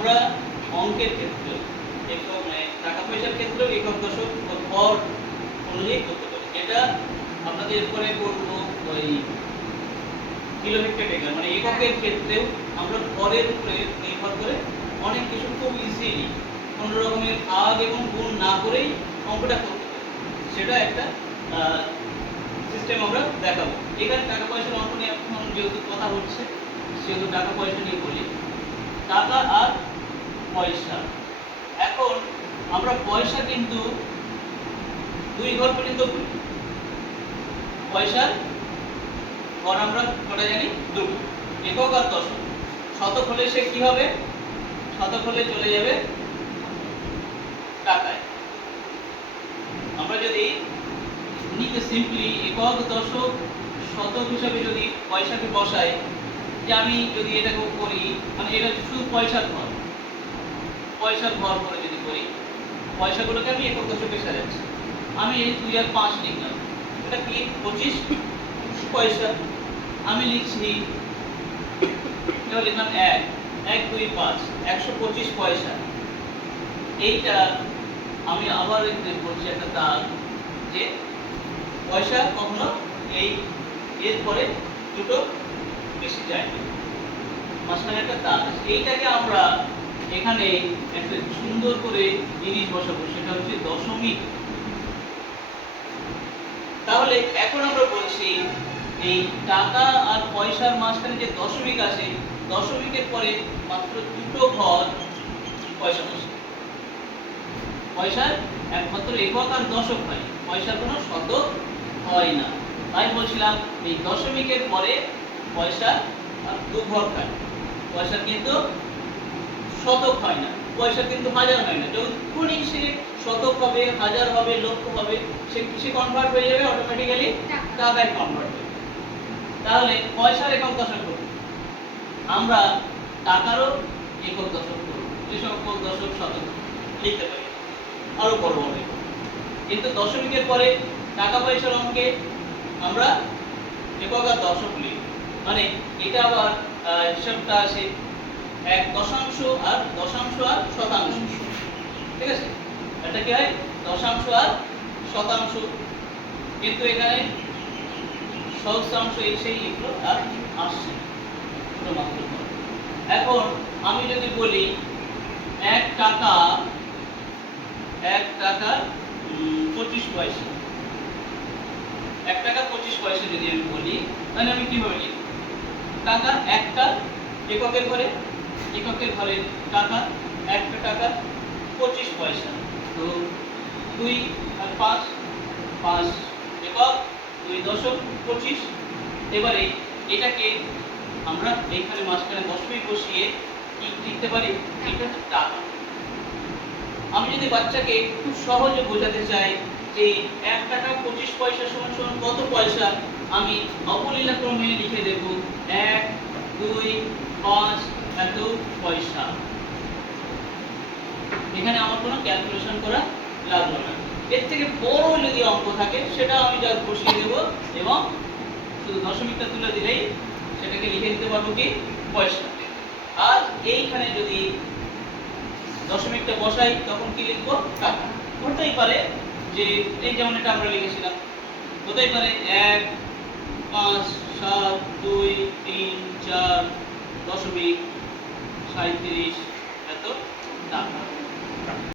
আমরা অঙ্কের ক্ষেত্রে একক মানে টাকা পয়সার ক্ষেত্রেও একক দশক ও ভর অনুযায়ী করতে পারি। এটা আপনাদের এরপরে করবো ওই কিলোমিটার একক মানে এককের ক্ষেত্রেও আমরা ভরের উপরে নির্ভর করে অনেক কিছু খুব ইজিলি কোনো রকমের ভাগ এবং গুণ না করেই অঙ্কটা করতে পারি। সেটা একটা সিস্টেম আমরা দেখাবো। এখানে টাকা পয়সার অঙ্ক নিয়ে এখন যেহেতু কথা হচ্ছে সেহেতু টাকা পয়সা নিয়ে বলি। টাকা আর পয়সা, এখন আমরা পয়সা কিন্তু দুই ঘর পর্যন্ত বলি। পয়সার ঘর আমরা কটা জানি? দুটো, একক আর দশক। শতক হলে সে কি হবে? শতক হলে চলে যাবে টাকায়। আমরা যদি নিতে সিম্পলি একক দশক শতক হিসাবে যদি পয়সাকে বসাই, যে আমি যদি এটাকে করি মানে এটা শুধু পয়সার ঘর, পয়সার ঘর করে যদি করি, পয়সাগুলোকে আমি একক দশকে সাজাচ্ছি। আমি এই 2 আর 5 লিখলাম, এটা কি 25 পয়সা। আমি লিখছি এবার লিখলাম 1 1 2 5 125 পয়সা। এইটা আমি আবার এখানে বলছি একটা দাগ, যে পয়সা কখনো এই এর পরে দুটো বেশি যায় না, মাঝখানে একটা দাগ আছে। এইটাকে আমরা এখানে একটা সুন্দর করে জিনিস বসাবো, সেটা হচ্ছে দশমিক। তাহলে এখন আমরা বলছি এই টাকা আর পয়সার মাঝখানে যে দশমিক আছে, দশমিকের পরে মাত্র দুটো ঘর পয়সা বসে। পয়সার একমাত্র একক আর দশক হয়, পয়সার কোনো শতক হয় না। তাই বলছিলাম এই দশমিকের পরে পয়সা আর দু ঘর খায়। পয়সার কিন্তু শতক হয় না, পয়সা কিন্তু হাজার হয় না। যখনই সে শতক হবে, হাজার হবে, লক্ষ হবে, সে কিসে কনভার্ট হয়ে যাবে? অটোমেটিক্যালি টাকায় কনভার্ট হবে। তাহলে পয়সার একক দশক করব, আমরা টাকারও একক দশক করব, যে সকল দশক শতক লিখতে পারি আরো বড় বড়। কিন্তু দশমিকের পরে টাকা পয়সার অঙ্কে আমরা একক আর দশক লিখি, মানে এটা আবার হিসাবটা আসে এক দশাংশ আর শতাংশ। ঠিক আছে, এটা কি হয়? দশাংশ আর শতাংশ। কিন্তু এখানে সহস্রাংশ এসেই লিখলো আর আসছে মাত্র। এখন আমি যদি বলি 1 টাকা 25 পয়সা, 1 টাকা 25 পয়সা যদি আমি বলি, তাহলে আমি কিভাবে লিখব? টাকা একটা এককের ঘরে, এককের ঘরে টাকা 1 টাকা 25 পয়সা। তো 2 আর 5 5 একক, 2 দশক 25। এবারে এটাকে আমরা এইখানে মাঝখানে দশমিক বসিয়ে কি লিখতে পারি? এটা হচ্ছে টাকা। আমি যদি বাচ্চাকে খুব সহজে বোঝাতে চাই যে 1 টাকা 25 পয়সা সমান সমান কত পয়সা, আমি অবলীলা ক্রমে লিখে দেব 1 2 5 এত পয়সা। এখানে আমার কোনো ক্যালকুলেশন করা লাগলো না। এর থেকে বড় যদি অঙ্ক থাকে সেটা আমি যা বসিয়ে দেব এবং শুধু দশমিকটা তুলে দিলেই সেটাকে লিখে দিতে পারবো কি? পয়সা। আর এইখানে যদি দশমিকটা বসাই তখন কি লিখবো? টাকা। হতেই পারে যে এই যেমন এটা আমরা লিখেছিলাম, হতেই পারে 1 5 7 2 3 4 দশমিক 37 এত টাকা।